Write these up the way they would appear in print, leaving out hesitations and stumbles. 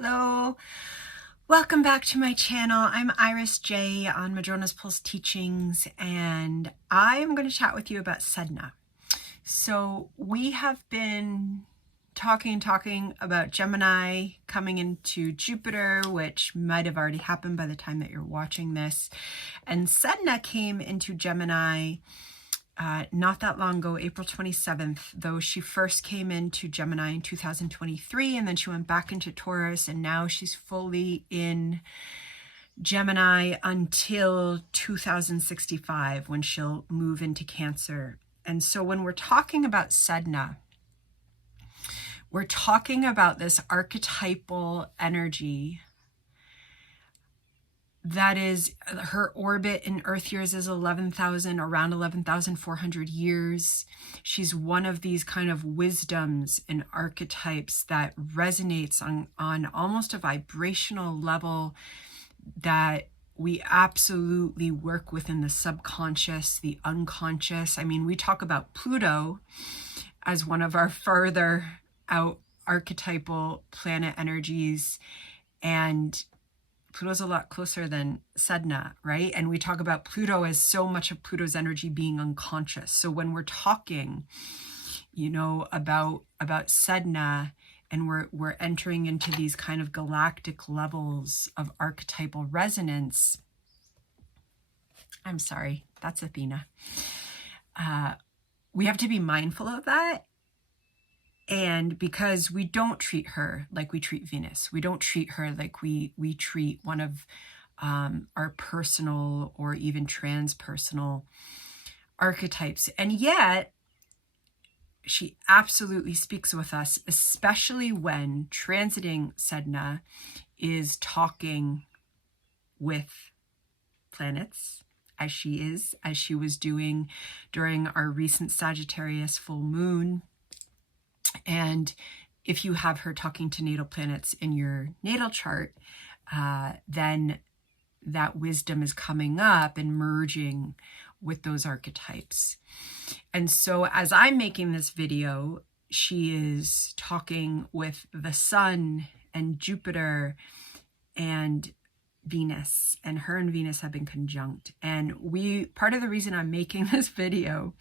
Hello, welcome back to my channel. I'm Iris J on Madrona's Pulse Teachings, and I am going to chat with you about Sedna. So we have been talking about Gemini coming into Jupiter, which might have already happened by the time that you're watching this. And Sedna came into Gemini not that long ago, April 27th, though she first came into Gemini in 2023, and then she went back into Taurus, and now she's fully in Gemini until 2065, when she'll move into Cancer. And so when we're talking about Sedna, we're talking about this archetypal energy that is, her orbit in Earth years is around 11,400 years. She's one of these kind of wisdoms and archetypes that resonates on almost a vibrational level that we absolutely work within the subconscious, the unconscious. I mean, we talk about Pluto as one of our further out archetypal planet energies, and Pluto's a lot closer than Sedna, right? And we talk about Pluto as so much of Pluto's energy being unconscious. So when we're talking, you know, about Sedna, and we're entering into these kind of galactic levels of archetypal resonance. I'm sorry, that's Athena. We have to be mindful of that. And because we don't treat her like we treat Venus, we don't treat her like we treat one of our personal or even transpersonal archetypes. And yet, she absolutely speaks with us, especially when transiting Sedna is talking with planets, as she was doing during our recent Sagittarius full moon. And if you have her talking to natal planets in your natal chart, then that wisdom is coming up and merging with those archetypes. And so as I'm making this video, she is talking with the Sun and Jupiter and Venus, and her and Venus have been conjunct. And part of the reason I'm making this video,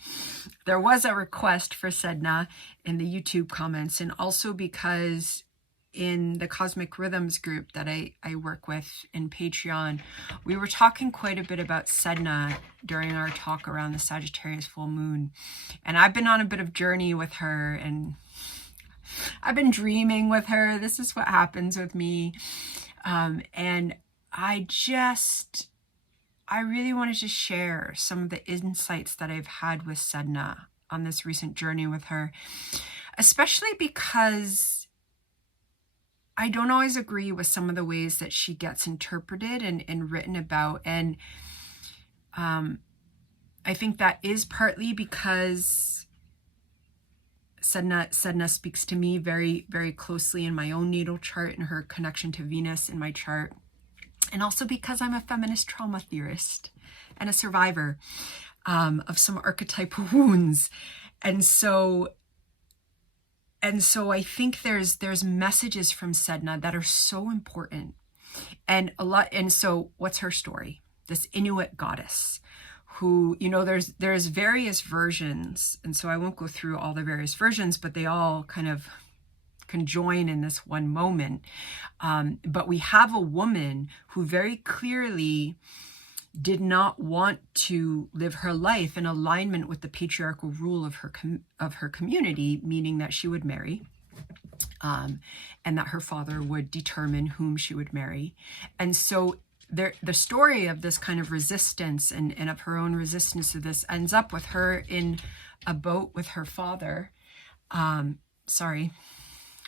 there was a request for Sedna in the YouTube comments, and also because in the Cosmic Rhythms group that I work with in Patreon, we were talking quite a bit about Sedna during our talk around the Sagittarius full moon. And I've been on a bit of journey with her, and I've been dreaming with her. This is what happens with me. And I really wanted to share some of the insights that I've had with Sedna on this recent journey with her, especially because I don't always agree with some of the ways that she gets interpreted and written about. And I think that is partly because Sedna speaks to me very, very closely in my own natal chart and her connection to Venus in my chart. And also because I'm a feminist trauma theorist and a survivor of some archetypal wounds. And so I think there's messages from Sedna that are so important. And so what's her story? This Inuit goddess who, you know, there's various versions. And so I won't go through all the various versions, but they all kind of conjoin in this one moment. But we have a woman who very clearly did not want to live her life in alignment with the patriarchal rule of her community, meaning that she would marry, and that her father would determine whom she would marry. And so the story of this kind of resistance and of her own resistance to this ends up with her in a boat with her father.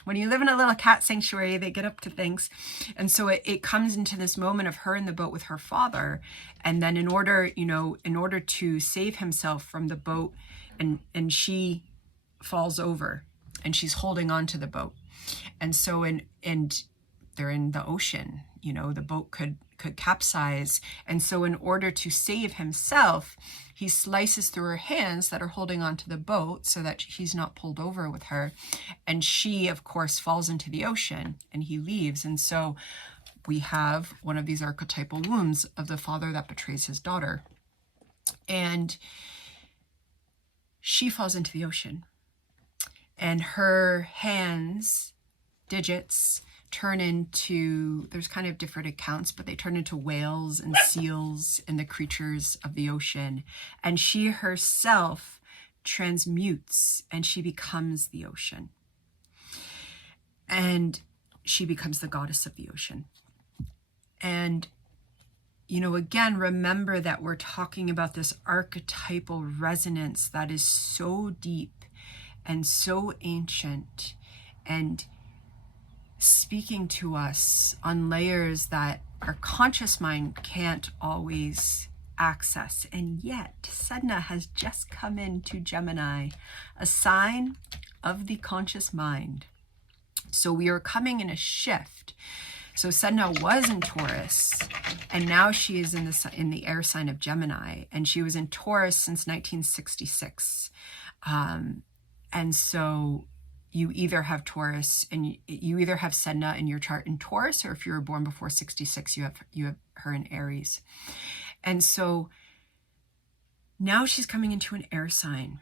When you live in a little cat sanctuary, they get up to things. And so it comes into this moment of her in the boat with her father. And then in order to save himself from the boat, and she falls over and she's holding on to the boat. And so, and they're in the ocean, You know, the boat could capsize. And so in order to save himself, he slices through her hands that are holding onto the boat so that he's not pulled over with her. And she, of course, falls into the ocean and he leaves. And so we have one of these archetypal wounds of the father that betrays his daughter. And she falls into the ocean. And her hands, digits, turn into, there's kind of different accounts, but they turn into whales and seals and the creatures of the ocean. And she herself transmutes and she becomes the ocean. And she becomes the goddess of the ocean. And, you know, again, remember that we're talking about this archetypal resonance that is so deep and so ancient and speaking to us on layers that our conscious mind can't always access. And yet Sedna has just come into Gemini, a sign of the conscious mind. So we are coming in a shift. So Sedna was in Taurus, and now she is in the air sign of Gemini, and she was in Taurus since 1966. And so you either have Taurus and you either have Sedna in your chart in Taurus, or if you were born before 66, you have her in Aries. And so now she's coming into an air sign,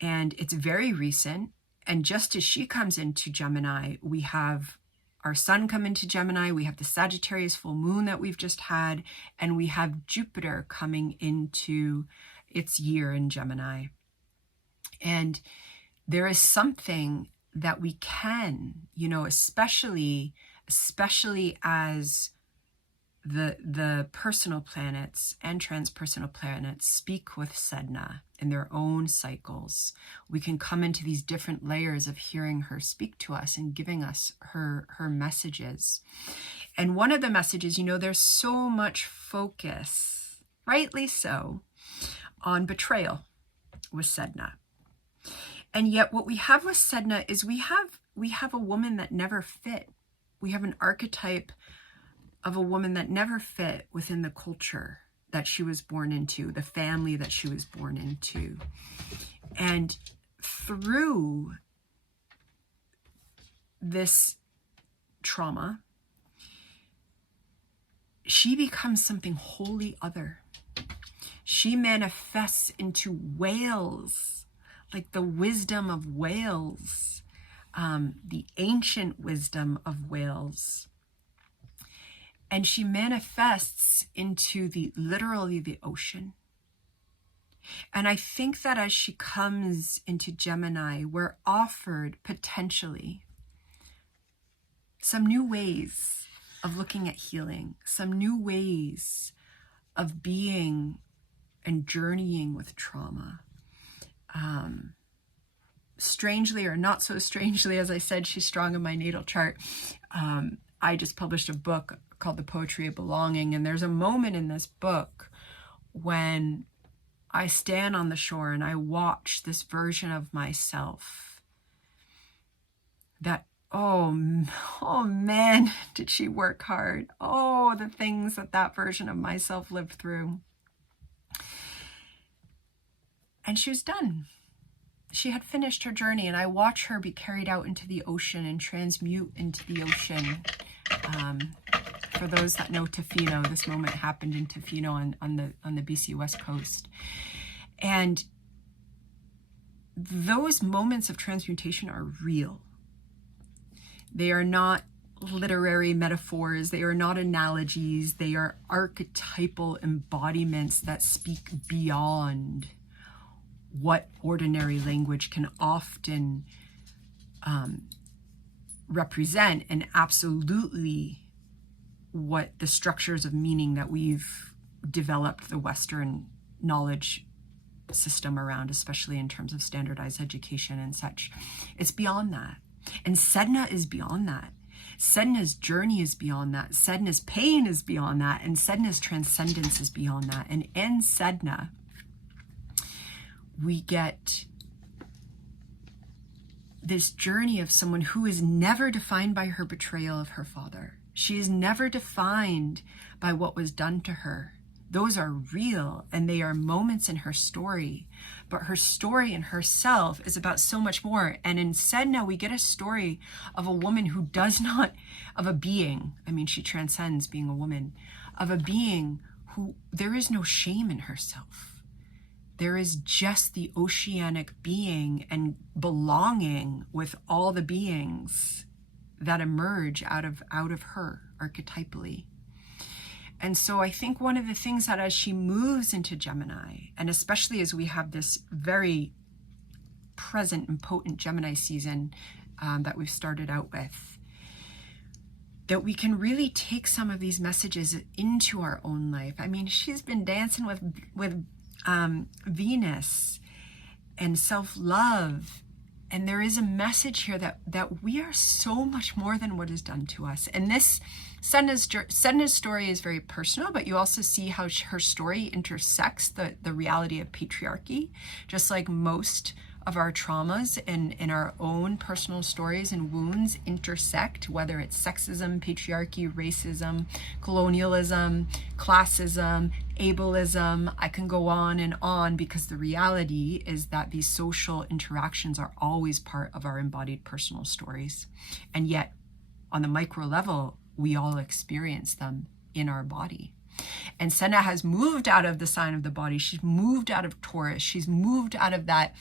and it's very recent. And just as she comes into Gemini, we have our sun come into Gemini, we have the Sagittarius full moon that we've just had, and we have Jupiter coming into its year in Gemini. And there is something that we can, you know, especially as the personal planets and transpersonal planets speak with Sedna in their own cycles. We can come into these different layers of hearing her speak to us and giving us her messages. And one of the messages, you know, there's so much focus, rightly so, on betrayal with Sedna. And yet what we have with Sedna is we have a woman that never fit. We have an archetype of a woman that never fit within the culture that she was born into, the family that she was born into. And through this trauma, she becomes something wholly other. She manifests into whales, like the wisdom of whales, the ancient wisdom of whales. And she manifests into literally the ocean. And I think that as she comes into Gemini, we're offered potentially some new ways of looking at healing, some new ways of being and journeying with trauma. Strangely or not so strangely, as I said, she's strong in my natal chart. I just published a book called The Poetry of Belonging, and there's a moment in this book when I stand on the shore and I watch this version of myself that, oh man, did she work hard. Oh, the things that version of myself lived through. And she was done. She had finished her journey, and I watch her be carried out into the ocean and transmute into the ocean. For those that know Tofino, this moment happened in Tofino on the BC West Coast. And those moments of transmutation are real. They are not literary metaphors. They are not analogies. They are archetypal embodiments that speak beyond what ordinary language can often represent, and absolutely what the structures of meaning that we've developed the Western knowledge system around, especially in terms of standardized education and such. It's beyond that. And Sedna is beyond that. Sedna's journey is beyond that. Sedna's pain is beyond that. And Sedna's transcendence is beyond that. And in Sedna, we get this journey of someone who is never defined by her betrayal of her father. She is never defined by what was done to her. Those are real and they are moments in her story. But her story in herself is about so much more. And in Sedna, we get a story of a woman who does not, of a being, I mean, she transcends being a woman, of a being who there is no shame in herself. There is just the oceanic being and belonging with all the beings that emerge out of her archetypally. And so I think one of the things that as she moves into Gemini, and especially as we have this very present and potent Gemini season that we've started out with, that we can really take some of these messages into our own life. I mean, she's been dancing with Venus and self-love. And there is a message here that we are so much more than what is done to us. And this Sedna's story is very personal, but you also see how her story intersects the reality of patriarchy, just like most of our traumas in our own personal stories and wounds intersect, whether it's sexism, patriarchy, racism, colonialism, classism, ableism. I can go on because the reality is that these social interactions are always part of our embodied personal stories. And yet, on the micro level, we all experience them in our body. And Senda has moved out of the sign of the body. She's moved out of Taurus. She's moved out of that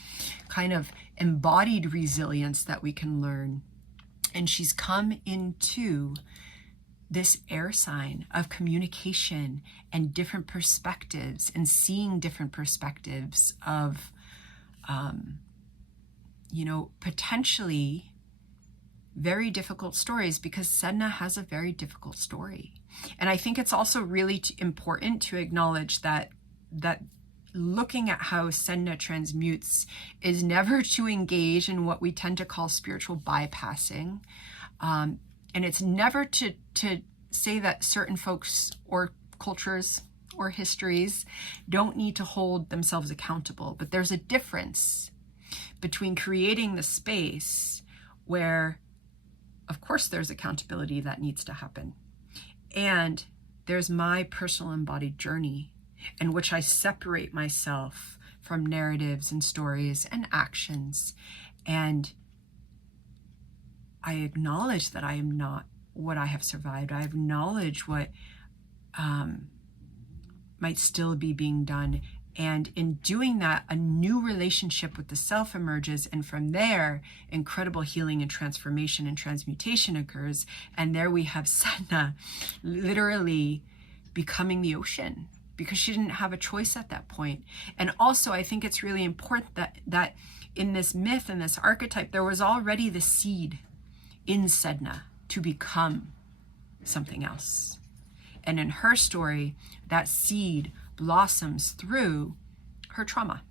kind of embodied resilience that we can learn. And she's come into this air sign of communication and different perspectives and seeing different perspectives of, potentially very difficult stories, because Sedna has a very difficult story. And I think it's also really important to acknowledge that looking at how Sedna transmutes is never to engage in what we tend to call spiritual bypassing. And it's never to say that certain folks or cultures or histories don't need to hold themselves accountable. But there's a difference between creating the space where, of course, there's accountability that needs to happen, and there's my personal embodied journey in which I separate myself from narratives and stories and actions. And I acknowledge that I am not what I have survived. I acknowledge what might still be being done. And in doing that, a new relationship with the self emerges. And from there, incredible healing and transformation and transmutation occurs. And there we have Sedna literally becoming the ocean, because she didn't have a choice at that point. And also, I think it's really important that in this myth and this archetype, there was already the seed in Sedna to become something else. And in her story, that seed blossoms through her trauma.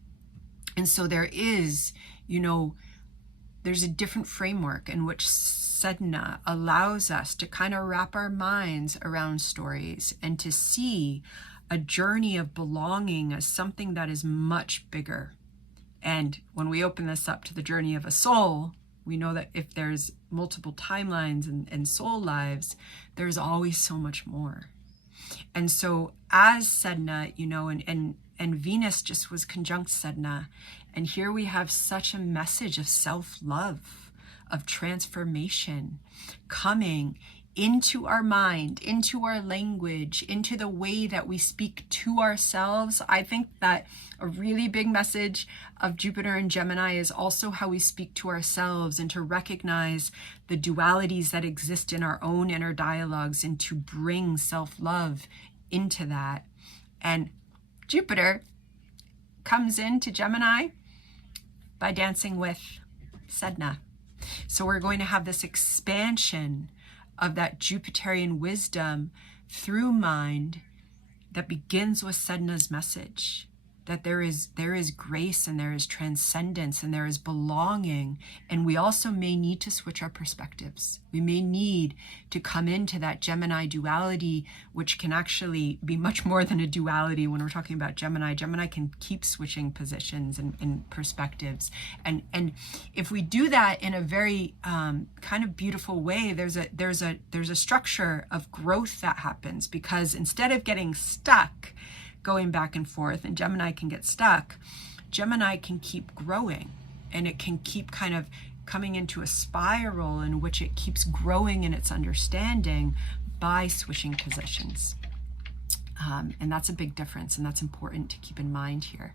And so there is, there's a different framework in which Sedna allows us to kind of wrap our minds around stories and to see a journey of belonging as something that is much bigger. And when we open this up to the journey of a soul, we know that if there's multiple timelines and soul lives, there's always so much more. And so as Sedna, and Venus just was conjunct Sedna, and here we have such a message of self-love, of transformation coming into our mind, into our language, into the way that we speak to ourselves. I think that a really big message of Jupiter and Gemini is also how we speak to ourselves, and to recognize the dualities that exist in our own inner dialogues, and to bring self-love into that. And Jupiter comes into Gemini by dancing with Sedna. So we're going to have this expansion of that Jupiterian wisdom through mind that begins with Sedna's message. that there is grace and there is transcendence and there is belonging. And we also may need to switch our perspectives. We may need to come into that Gemini duality, which can actually be much more than a duality. When we're talking about Gemini, Gemini can keep switching positions and perspectives. And if we do that in a very kind of beautiful way, there's a structure of growth that happens, because instead of getting stuck going back and forth, and Gemini can get stuck, Gemini can keep growing, and it can keep kind of coming into a spiral in which it keeps growing in its understanding by switching positions. And that's a big difference, and that's important to keep in mind here.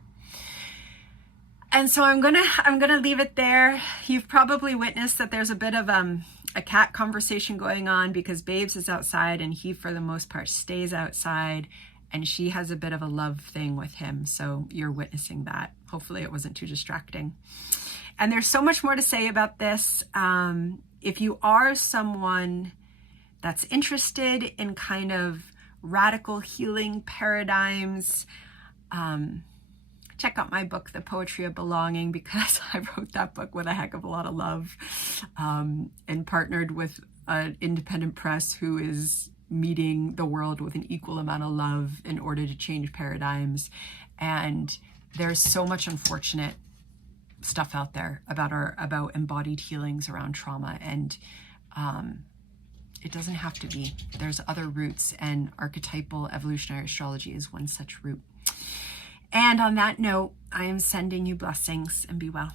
And so I'm gonna leave it there. You've probably witnessed that there's a bit of a cat conversation going on, because Babes is outside and he for the most part stays outside, and she has a bit of a love thing with him. So you're witnessing that. Hopefully it wasn't too distracting. And there's so much more to say about this. If you are someone that's interested in kind of radical healing paradigms, check out my book, The Poetry of Belonging, because I wrote that book with a heck of a lot of love, and partnered with an independent press who is meeting the world with an equal amount of love in order to change paradigms. And there's so much unfortunate stuff out there about embodied healings around trauma, and it doesn't have to be. There's other routes, and archetypal evolutionary astrology is one such route. And on that note, I am sending you blessings, and be well.